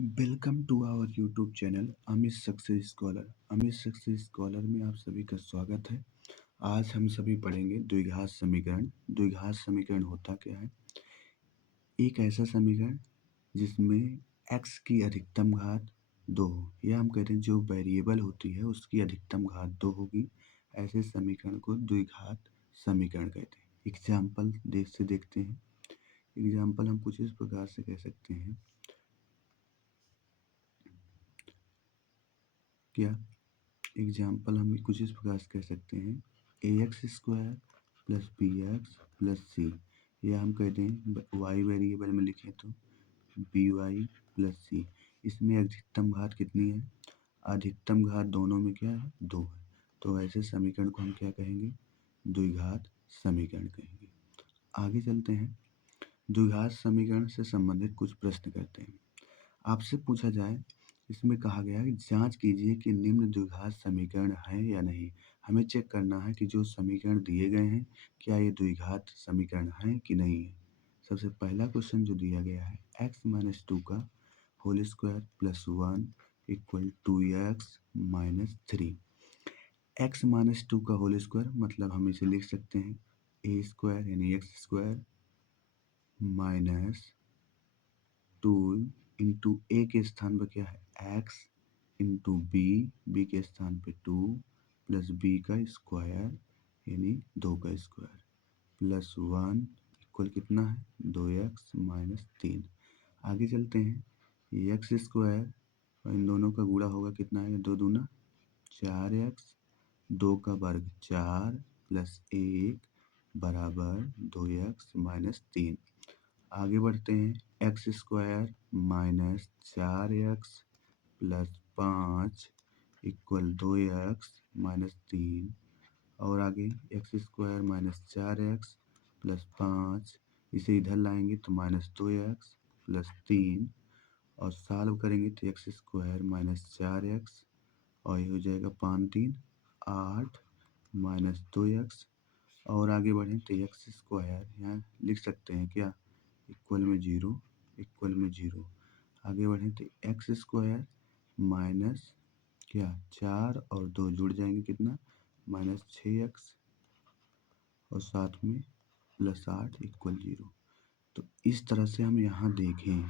Welcome to our YouTube channel Amit Success Scholar. Amit Success Scholar में आप सभी का स्वागत है। आज हम सभी पढ़ेंगे द्विघात समीकरण। द्विघात समीकरण होता क्या है? एक ऐसा समीकरण जिसमें x की अधिकतम घात 2 हो, या हम कहते हैं जो वेरिएबल होती है उसकी अधिकतम घात 2 होगी, ऐसे समीकरण को द्विघात समीकरण कहते हैं। एग्जाम्पल देखते हैं। एग्जाम्पल हम कुछ इस प्रकार से कह सकते हैं। क्या एग्जाम्पल हम कुछ इस प्रकार से कह सकते हैं, ax² plus bx plus c, या हम कहते हैं y वेरिएबल में लिखें तो by प्लस c। इसमें अधिकतम घात कितनी है? अधिकतम घात दोनों में क्या है? 2 है। तो ऐसे समीकरण को हम क्या कहेंगे? द्विघात समीकरण कहेंगे। आगे चलते हैं। द्विघात समीकरण से संबंधित कुछ प्रश्न करते हैं। आपसे पूछा जाए, इसमें कहा गया है जांच कीजिए कि निम्न द्विघात समीकरण है या नहीं। हमें चेक करना है कि जो समीकरण दिए गए हैं क्या ये द्विघात समीकरण है कि नहीं है। सबसे पहला क्वेश्चन जो दिया गया है, x-2 का whole square plus 1 equal 2x-3। x-2 का होल स्क्वायर मतलब हम इसे लिख सकते हैं a स्क्वायर यानी x² माइनस 2 इंटू ए के स्थान पर क्या है? x इंटू बी के स्थान पे 2 प्लस बी का स्क्वायर यानी 2 का स्क्वायर प्लस 1 इक्वल कितना है? 2x minus 3। आगे चलते हैं। एक्स स्क्वायर और इन दोनों का गुणा होगा कितना है? 2 दूना 4x, 2 का वर्ग 4 प्लस 1 बराबर 2x माइनस 3। आगे बढ़ते हैं। X square minus 4x plus 5 equal 2x minus 3। और आगे x square minus 4x plus 5, इसे इधर लाएंगे तो माइनस 2x प्लस 3, और सॉल्व करेंगे तो एक्स स्क्वायर माइनस 4x और ये हो जाएगा 5×3 8 माइनस 2x। और आगे बढ़ें तो एक्स स्क्वायर यहाँ लिख सकते हैं क्या? इक्वल में 0, इक्वल में 0। आगे बढ़ें तो एक्स स्क्वायर माइनस क्या 4 और 2 जुड़ जाएंगे कितना? माइनस 6x और साथ में प्लस 8 इक्वल 0। तो इस तरह से हम यहाँ देखें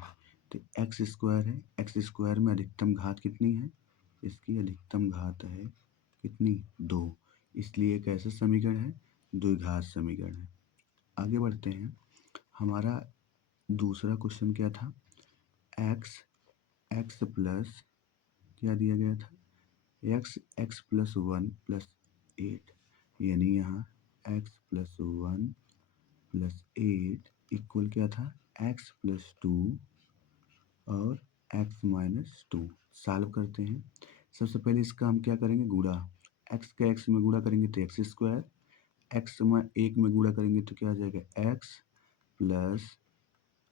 तो एक्स स्क्वायर है, एक्स स्क्वायर में अधिकतम घात कितनी है? इसकी अधिकतम घात है कितनी? 2। इसलिए एक ऐसा समीकरण है द्विघात समीकरण है। आगे बढ़ते हैं। हमारा दूसरा क्वेश्चन क्या था? x प्लस क्या दिया गया था? x प्लस 1 प्लस 8, यानी यहाँ x प्लस 1 प्लस 8 इक्वल क्या था? x प्लस 2 और x माइनस 2। सॉल्व करते हैं। सबसे पहले इसका हम क्या करेंगे? गुणा। x का x में गुणा करेंगे तो एक्स स्क्वायर, x में 1 में गुणा करेंगे तो क्या आ जाएगा? x plus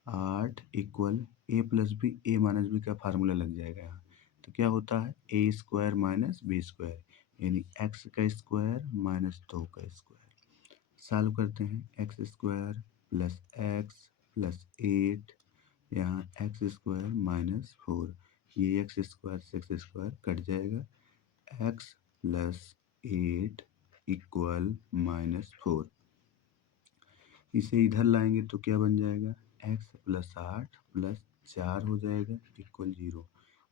8 equal a plus B, a minus B का फार्मूला लग जाएगा यहाँ। तो क्या होता है? a square minus B square, यानी x का स्क्वायर माइनस 2 का स्क्वायर। सॉल्व करते हैं। X square plus X plus 8, यहाँ एक्स स्क्वायर माइनस 4, ये एक्स स्क्वायर से एक्स स्क्वायर कट जाएगा। X plus 8 equal minus 4। इसे इधर लाएंगे तो क्या बन जाएगा? एक्स प्लस 8 प्लस 4 हो जाएगा इक्वल 0,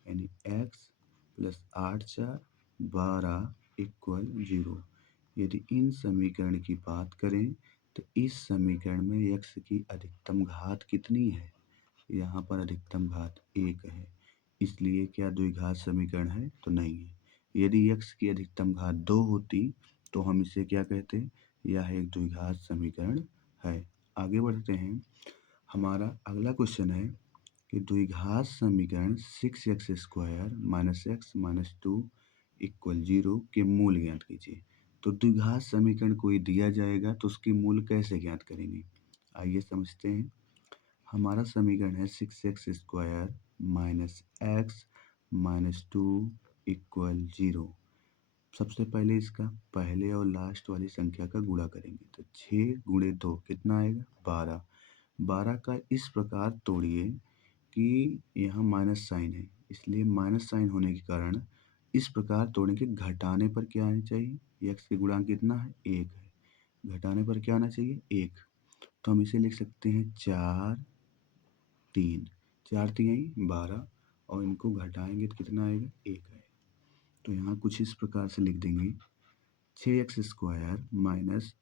यानी एक्स प्लस 8 4 12 इक्वल 0। यदि इन समीकरण की बात करें तो इस समीकरण में x की अधिकतम घात कितनी है? यहाँ पर अधिकतम घात 1 है, इसलिए क्या द्विघात समीकरण है? तो नहीं है। यदि x की अधिकतम घात 2 होती तो हम इसे क्या कहते? यह एक द्विघात समीकरण है। आगे बढ़ते हैं। हमारा अगला क्वेश्चन है कि द्विघात समीकरण 6x square minus x minus 2 equal 0 के मूल ज्ञात कीजिए। तो द्विघात समीकरण कोई दिया जाएगा तो उसकी मूल कैसे ज्ञात करेंगे? आइए समझते हैं। हमारा समीकरण है 6x square minus x minus 2 equal 0। सबसे पहले इसका पहले और लास्ट वाली संख्या का गुणा करेंगे तो 6 गुणे 2 कितना आएगा? 12। 12 का इस प्रकार तोड़िए कि यहाँ माइनस साइन है, इसलिए माइनस साइन होने के कारण इस प्रकार तोड़ेंगे। घटाने पर क्या आना चाहिए, x के गुणांक कितना है, 1 है, घटाने पर क्या आना चाहिए, 1। तो हम इसे लिख सकते हैं 4 3, 4 3 12, और इनको घटाएंगे तो कितना आएगा, 1 आएगा। तो यहाँ कुछ इस प्रकार से लिख देंगे 6x²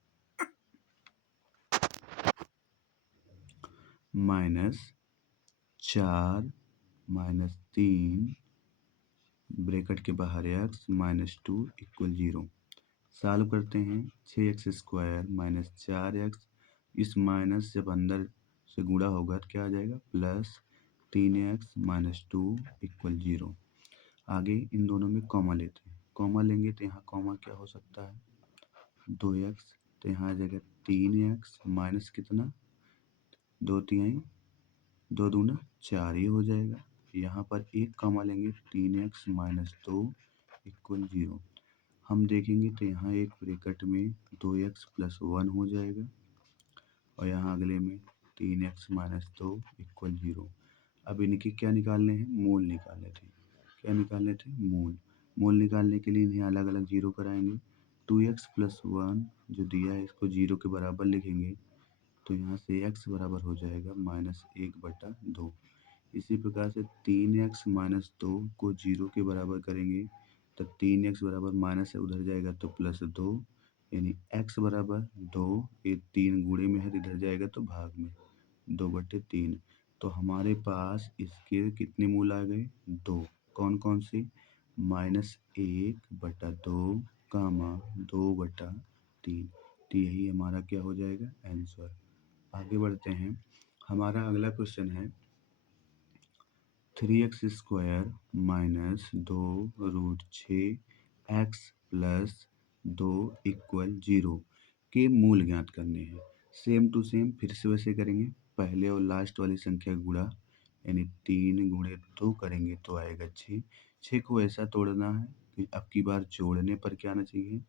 माइनस 4 -3 ब्रैकेट के बाहर x -2 = 0। सॉल्व करते हैं। 6x² - 4x, इस माइनस जब अंदर से गुणा होगा तो क्या आ जाएगा, प्लस 3x - 2 = 0। आगे इन दोनों में कॉमा लेते हैं। कॉमा लेंगे तो यहाँ कॉमा क्या हो सकता है, 2x, तो यहाँ आ जाएगा 3x माइनस कितना, 2 3 2 दूना 4, ये हो जाएगा। यहाँ पर एक कॉमा लेंगे, 3x - 2 = 0। हम देखेंगे तो यहाँ एक ब्रैकेट में 2x + 1 हो जाएगा, और यहाँ अगले में 3x - 2 = 0। अब इनके क्या निकालने हैं, मूल निकालने थे। क्या निकालने थे, मूल। मूल निकालने के लिए यहाँ अलग अलग जीरो कराएंगे। 2x + 1 जो दिया है इसको 0 के बराबर लिखेंगे, तो यहाँ से x बराबर हो जाएगा -1/2। इसी प्रकार से 3x - 2 को 0 के बराबर करेंगे, तो 3x बराबर माइनस है, उधर जाएगा तो +2, यानी x बराबर 2, ये 3 गुणे में है तो इधर जाएगा तो भाग में, 2/3। तो हमारे पास इसके कितने मूल आ गए, 2। कौन कौन से, -1/2, 2/3। तो यही हमारा क्या हो जाएगा, आंसर। आगे बढ़ते हैं। हमारा अगला क्वेश्चन है 3x² - 2√6x + 2 = 0 के मूल ज्ञात करने हैं। सेम टू सेम फिर से वैसे करेंगे, पहले और लास्ट वाली संख्या गुणा, यानी 3 × 2 करेंगे तो आएगा 6। 6 को ऐसा तोड़ना है कि अब की बार जोड़ने पर क्या आना चाहिए,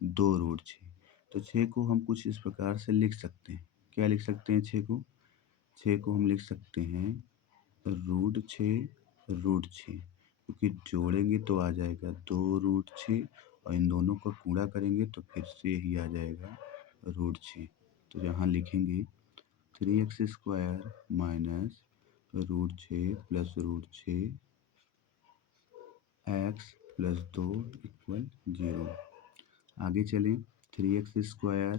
2√6। तो 6 को हम कुछ इस प्रकार से लिख सकते हैं। क्या लिख सकते हैं 6 को, 6 को हम लिख सकते हैं √6, क्योंकि जोड़ेंगे तो आ जाएगा 2√6, और इन दोनों को गुणा करेंगे तो फिर से ही आ जाएगा √6। तो यहाँ लिखेंगे 3x² - √6 + √6 x + 2 = 0। आगे चलें, 3x²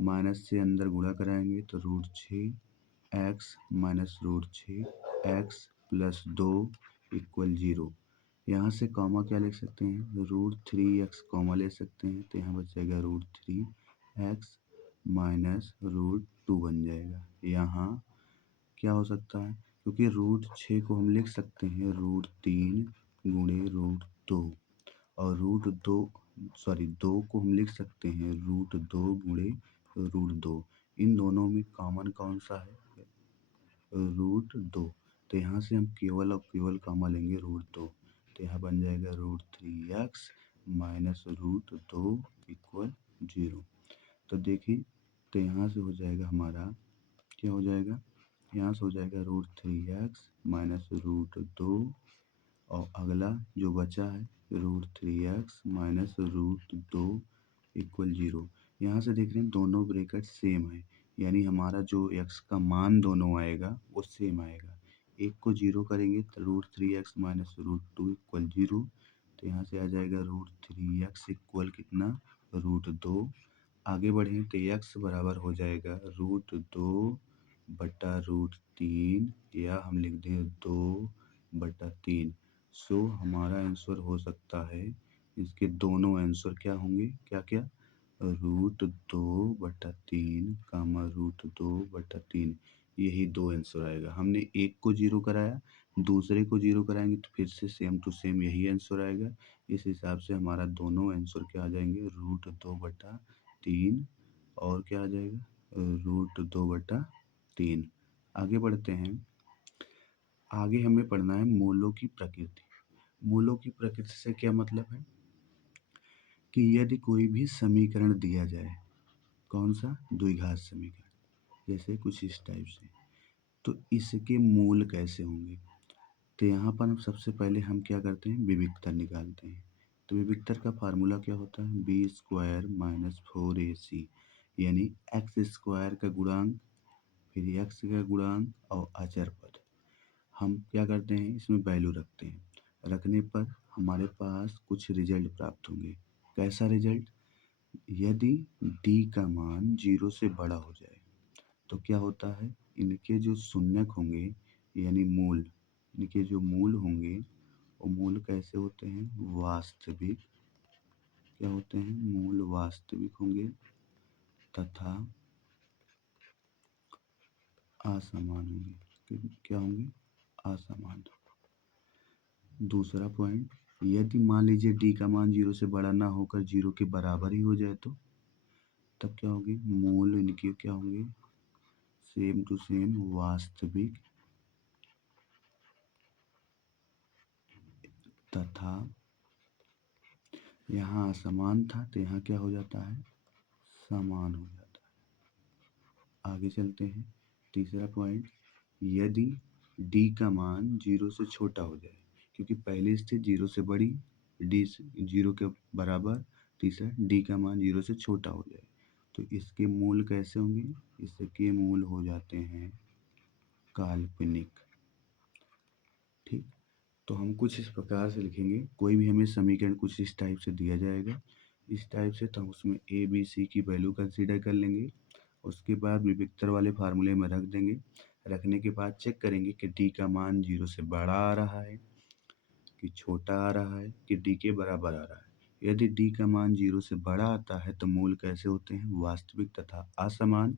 माइनस से अंदर गुणा कराएंगे तो √6 x - √6 x + 2 = 0। यहाँ से कॉमा क्या लिख सकते हैं, √3x कॉमा ले सकते हैं, तो यहाँ बच जाएगा √3x - √2 बन जाएगा। यहाँ क्या हो सकता है, क्योंकि √6 को हम लिख सकते हैं √3 × √2, और दो को हम लिख सकते हैं √2 × √2। इन दोनों में कॉमन कौन सा है, √2। तो यहाँ से हम केवल और केवल कॉमा लेंगे √2, तो यहाँ बन जाएगा √3x - √2 = 0। तो देखिए, तो यहाँ से हो जाएगा हमारा, क्या हो जाएगा, यहाँ से हो जाएगा √3x - √2, और अगला जो बचा है √3x - √2 = 0। यहाँ से देख रहे हैं दोनों ब्रैकेट सेम है, यानी हमारा जो x का मान दोनों आएगा वो सेम आएगा। एक को 0 करेंगे तो √3x - √2 = 0, तो यहाँ से आ जाएगा √3x = कितना, √2। आगे बढ़ें तो x बराबर हो जाएगा √2/√3, या हम लिख दें 2/3। सो हमारा आंसर हो सकता है, इसके दोनों आंसर क्या होंगे, क्या क्या, √2/3, √2/3, यही दो आंसर आएगा। हमने एक को 0 कराया, दूसरे को 0 कराएंगे तो फिर से सेम टू सेम यही आंसर आएगा। इस हिसाब से हमारा दोनों आंसर क्या आ जाएंगे, √2/3, और क्या आ जाएगा, √2/3। आगे बढ़ते हैं। आगे हमें पढ़ना है मूलों की प्रकृति। मूलों की प्रकृति से क्या मतलब है, कि यदि कोई भी समीकरण दिया जाए, कौन सा, द्विघात समीकरण, जैसे कुछ इस टाइप से, तो इसके मूल कैसे होंगे? तो यहाँ पर हम सबसे पहले हम क्या करते हैं, विविक्तर निकालते हैं। तो विविक्तर का फार्मूला क्या होता है, बी स्क्वायर माइनस 4ac, यानी एक्स स्क्वायर का गुणांक फिर एक्स का गुणांक और अचर पद। हम क्या करते हैं, इसमें वैल्यू रखते हैं। रखने पर हमारे पास कुछ रिजल्ट प्राप्त होंगे। कैसा रिजल्ट? यदि d का मान 0 से बड़ा हो जाए तो क्या होता है, इनके जो शून्यक होंगे यानी मूल, इनके जो मूल होंगे वो मूल कैसे होते हैं, वास्तविक। क्या होते हैं, मूल वास्तविक होंगे तथा असमान होंगे। क्या होंगे, असमान। दूसरा पॉइंट, यदि मान लीजिए d का मान 0 से बड़ा ना होकर 0 के बराबर ही हो जाए तो तब क्या होगी, मूल इनके क्या होंगे, सेम टू सेम वास्तविक तथा, यहाँ असमान था तो यहाँ क्या हो जाता है, समान हो जाता है। आगे चलते हैं। तीसरा पॉइंट, यदि d का मान 0 से छोटा हो जाए, क्योंकि पहली स्थिति 0 से बड़ी, d 0 के बराबर, तीसरा d का मान 0 से छोटा हो जाए तो इसके मूल कैसे होंगे, इसके मूल हो जाते हैं काल्पनिक। ठीक, तो हम कुछ इस प्रकार से लिखेंगे। कोई भी हमें समीकरण कुछ इस टाइप से दिया जाएगा, इस टाइप से, तो हम उसमें ए बी सी की वैल्यू कंसीडर कर लेंगे। उसके बाद विविक्तर वाले फार्मूले में रख देंगे। रखने के बाद चेक करेंगे कि डी का मान 0 से बड़ा आ रहा है कि छोटा आ रहा है कि डी के बराबर आ रहा है। यदि डी का मान 0 से बड़ा आता है तो मूल कैसे होते हैं, वास्तविक तथा असमान।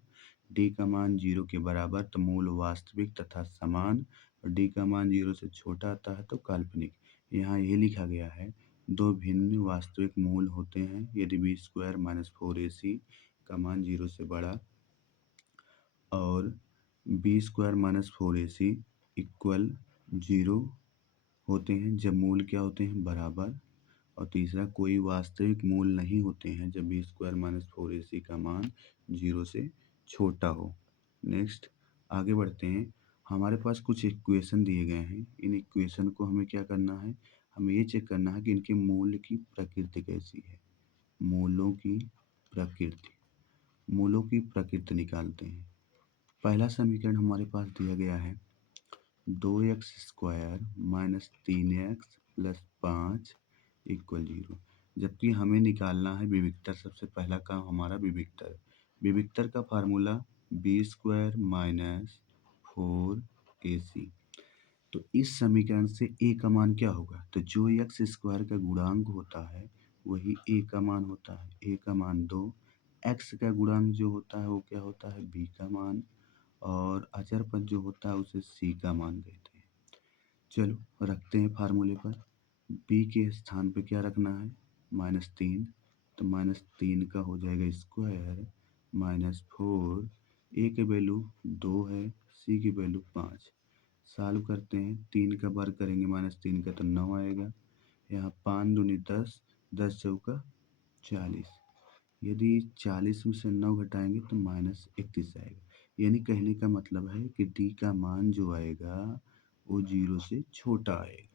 डी का मान 0 के बराबर तो मूल वास्तविक तथा समान, और डी का मान 0 से छोटा आता है तो काल्पनिक। यहाँ ये लिखा गया है, दो भिन्न वास्तविक मूल होते हैं यदि बी स्क्वायर माइनस 4ac का मान 0 से बड़ा और B square minus 4ac equal 0 होते हैं जब मूल क्या होते हैं, बराबर। और तीसरा, कोई वास्तविक मूल नहीं होते हैं जब बी स्क्वायर माइनस 4ac का मान 0 से छोटा हो। नेक्स्ट आगे बढ़ते हैं। हमारे पास कुछ इक्वेशन दिए गए हैं, इन इक्वेशन को हमें क्या करना है, हमें ये चेक करना है कि इनके मूल की प्रकृति कैसी है। मूलों की प्रकृति, मूलों की प्रकृति निकालते हैं। पहला समीकरण हमारे पास दिया गया है 2x square minus 3x plus 5 equal 0, जबकि हमें निकालना है विविक्तर। सबसे पहला काम हमारा विविक्तर। विविक्तर का formula B square minus 4ac। तो इस समीकरण से a का मान क्या होगा, तो जो एक्स स्क्वायर का गुणांक होता है वही a का मान होता है। a का मान 2, x का गुणांक जो होता है वो क्या होता है, b का मान, और अचर पद जो होता है उसे c का मान कहते हैं। चलो रखते हैं फार्मूले पर। b के स्थान पे क्या रखना है, -3, तो -3 का हो जाएगा स्क्वायर माइनस 4, a की वैल्यू 2 है, c की वैल्यू 5। सॉल्व करते हैं, 3 का वर्ग करेंगे -3 का तो 9 आएगा। यहाँ 5 दूनी 10, 10 चौका 40। यदि 40 में से 9 घटाएंगे तो -31 आएगा। यानी कहने का मतलब है कि डी का मान जो आएगा वो 0 से छोटा आएगा,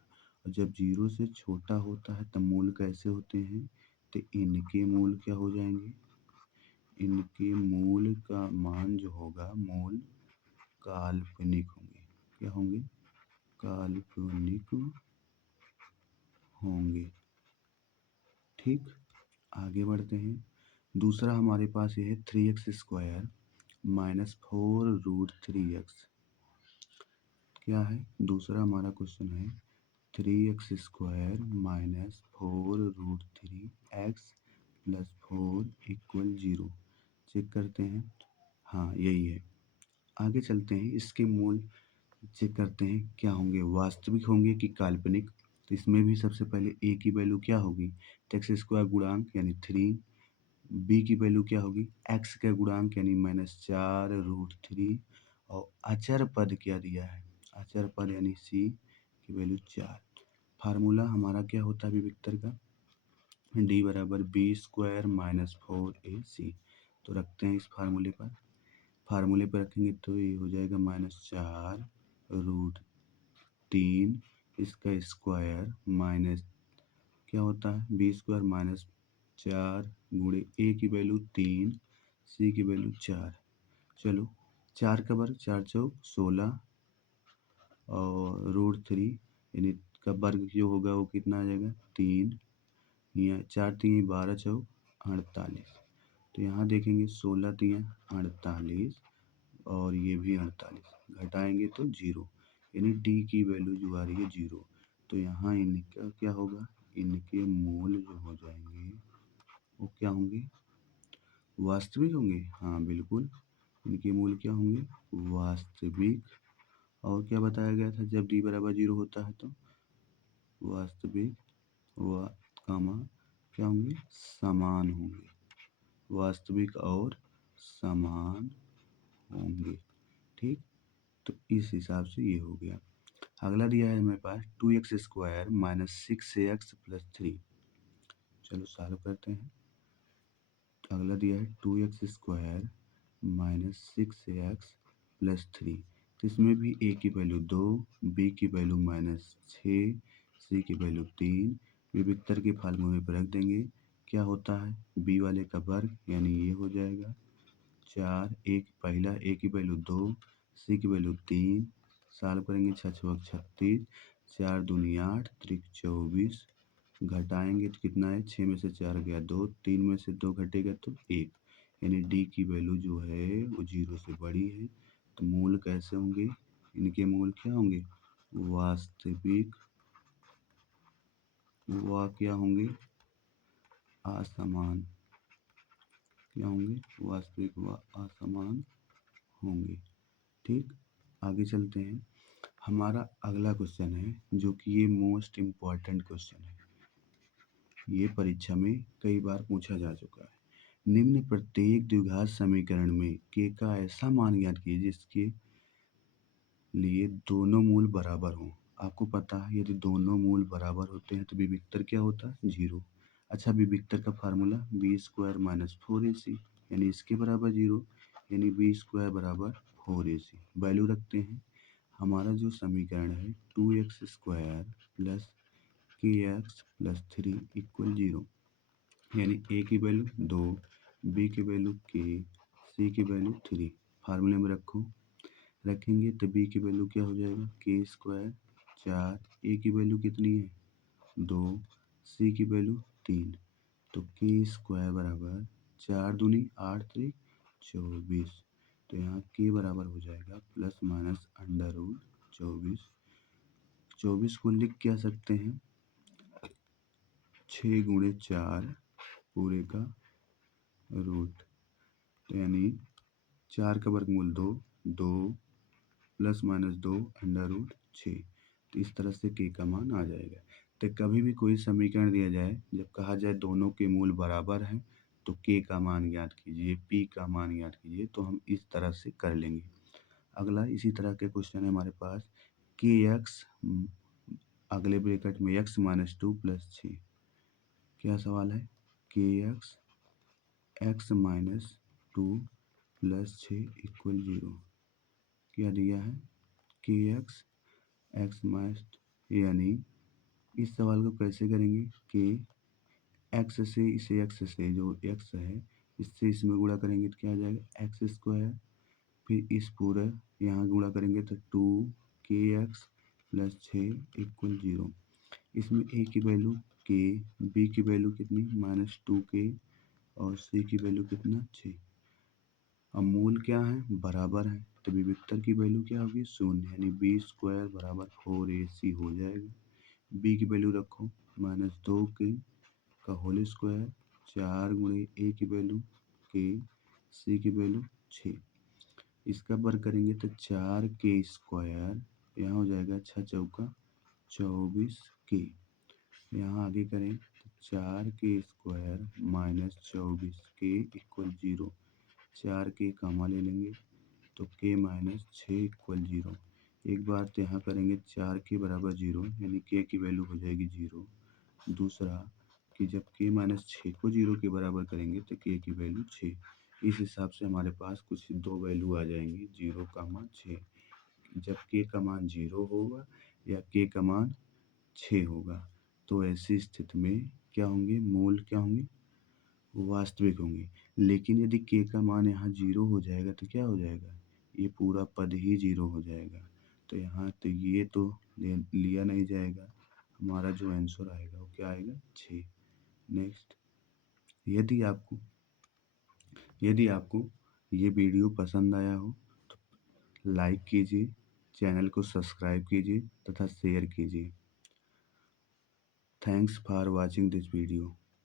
और जब 0 से छोटा होता है तब मूल कैसे होते हैं, तो इनके मूल क्या हो जाएंगे, इनके मूल का मान जो होगा, मूल काल्पनिक होंगे। क्या होंगे, काल्पनिक होंगे। ठीक, आगे बढ़ते हैं। दूसरा हमारे पास ये है 3x स्क्वायर माइनस 4√3x। क्या है, दूसरा हमारा क्वेश्चन है 3x square minus 4√3x plus 4 equal 0। Check करते हैं, हाँ यही है। आगे चलते हैं, इसके मूल चेक करते हैं क्या होंगे, वास्तविक होंगे कि काल्पनिक। तो इसमें भी सबसे पहले a की वैल्यू क्या होगी, एक्स स्क्वायर गुणांक यानी 3। b की वैल्यू क्या होगी, x का गुणांक यानी -4√3, और अचर पद क्या दिया है, अचर पद यानी c की वैल्यू 4। फार्मूला हमारा क्या होता है विविक्तर का, d बराबर बी स्क्वायर माइनस 4ac। तो रखते हैं इस फार्मूले पर। फार्मूले पे रखेंगे तो ये हो जाएगा -4√3 इसका स्क्वायर माइनस क्या होता है b² माइनस 4 गुणे a की वैल्यू 3 c की वैल्यू 4। चलो 4 का वर्ग 4 चौक 16 और √3 यानी का वर्ग जो होगा वो कितना आ जाएगा 3 यहाँ 4 3 12 चौक 48। तो यहाँ देखेंगे 16 3 48 और ये भी 48 घटाएंगे तो 0 यानी डी की वैल्यू जो आ रही है 0। तो यहाँ इनका क्या होगा इनके मूल जो हो जाएंगे वो क्या होंगे वास्तविक होंगे। हाँ बिल्कुल इनके मूल क्या होंगे वास्तविक। और क्या बताया गया था जब डी बराबर 0 होता है तो वास्तविक व कामा क्या होंगे समान होंगे वास्तविक और समान होंगे। ठीक तो इस हिसाब से ये हो गया। अगला दिया है हमारे पास 2x² माइनस 6x+3। चलो सॉल्व करते हैं। अगला दिया है 2x² माइनस 6x+3। तो इसमें भी a की वैल्यू 2 b की वैल्यू -6 c की वैल्यू 3 विविक्तर के फार्मूले पर रख देंगे। क्या होता है b वाले का वर्ग यानी ये हो जाएगा 4 एक पहला a की वैल्यू 2 c की वैल्यू 3 सॉल्व करेंगे 6 छक 36 4 दूनी 8 त्रिक 24 घटाएंगे तो कितना है 6 में से 4 गया 2 3 में से 2 घटेगा तो 1 यानी डी की वैल्यू जो है वो 0 से बड़ी है। तो मूल कैसे होंगे इनके मूल क्या होंगे वास्तविक व क्या होंगे असमान क्या होंगे वास्तविक व असमान होंगे। ठीक आगे चलते हैं। हमारा अगला क्वेश्चन है जो कि ये मोस्ट इम्पॉर्टेंट क्वेश्चन है ये परीक्षा में कई बार पूछा जा चुका है। निम्न प्रत्येक द्विघात समीकरण में k का ऐसा मान ज्ञात कीजिए जिसके लिए दोनों मूल बराबर हों। आपको पता है यदि दोनों मूल बराबर होते हैं तो विविक्तर क्या होता है 0। अच्छा विविक्तर का फार्मूला b² माइनस 4ac यानी इसके बराबर 0 यानी b² बराबर 4ac वैल्यू रखते हैं। हमारा जो समीकरण है 2x² plus kx plus 3 equal 0 यानी a की वैल्यू 2 b की वैल्यू k c की वैल्यू 3 फार्मूले में रखेंगे तो b की वैल्यू क्या हो जाएगा k² 4 a की वैल्यू कितनी है 2 c की वैल्यू 3 तो k² बराबर 4 दूनी 8 त्रिक 24 तो यहाँ k बराबर हो जाएगा प्लस माइनस √24 24 को लिख क्या सकते हैं 6 गुणे 4 पूरे का रूट तो यानी 4 का वर्गमूल 2 2 प्लस माइनस 2 √6 तो इस तरह से k का मान आ जाएगा। तो कभी भी कोई समीकरण दिया जाए जब कहा जाए दोनों के मूल बराबर हैं तो k का मान ज्ञात कीजिए p का मान ज्ञात कीजिए तो हम इस तरह से कर लेंगे। अगला इसी तरह के क्वेश्चन है हमारे पास kx अगले ब्रैकेट में x माइनस 2 प्लस 6। क्या सवाल है kx x minus 2 plus 6 equal 0। क्या दिया है kx x माइनस यानी इस सवाल को कैसे करेंगे कि x से इसे x से जो x है इससे इसमें गुणा करेंगे तो क्या आ जाएगा x² फिर इस पूरा यहाँ गुणा करेंगे तो 2kx प्लस 6 इक्वल 0। इसमें a की वैल्यू k b की वैल्यू कितनी -2k और c की वैल्यू कितना 6। अब मूल क्या है बराबर है तो विविक्तर की वैल्यू क्या होगी 0 यानी b² बराबर 4ac हो जाएगा। b की वैल्यू रखो -2k का होल स्क्वायर 4 गुणे a की वैल्यू k c की वैल्यू 6 इसका वर्ग करेंगे तो 4k² यहाँ हो जाएगा 6 चौका 24k यहाँ आगे करें तो 4k² minus 24k equal 0 4k कामा ले लेंगे तो k माइनस 6 इक्वल 0। एक बार तो यहाँ करेंगे 4k बराबर 0 यानी k की वैल्यू हो जाएगी 0। दूसरा कि जब k माइनस 6 को 0 के बराबर करेंगे तो k की वैल्यू 6 इस हिसाब से हमारे पास कुछ दो वैल्यू आ जाएंगी 0, 6। जब k का मान 0 होगा या k का मान 6 होगा तो ऐसी स्थिति में क्या होंगे, मूल क्या होंगे, वास्तविक होंगे। लेकिन यदि k का मान यहाँ 0 हो जाएगा तो क्या हो जाएगा, ये पूरा पद ही 0 हो जाएगा। तो यहाँ तो ये तो लिया नहीं जाएगा, हमारा जो आंसर आएगा वो क्या आएगा, 6। नेक्स्ट, यदि आपको ये वीडियो पसंद आया हो तो लाइक कीजिए, चैनल को सब्सक्राइब कीजिए तथा शेयर कीजिए। Thanks for watching this video.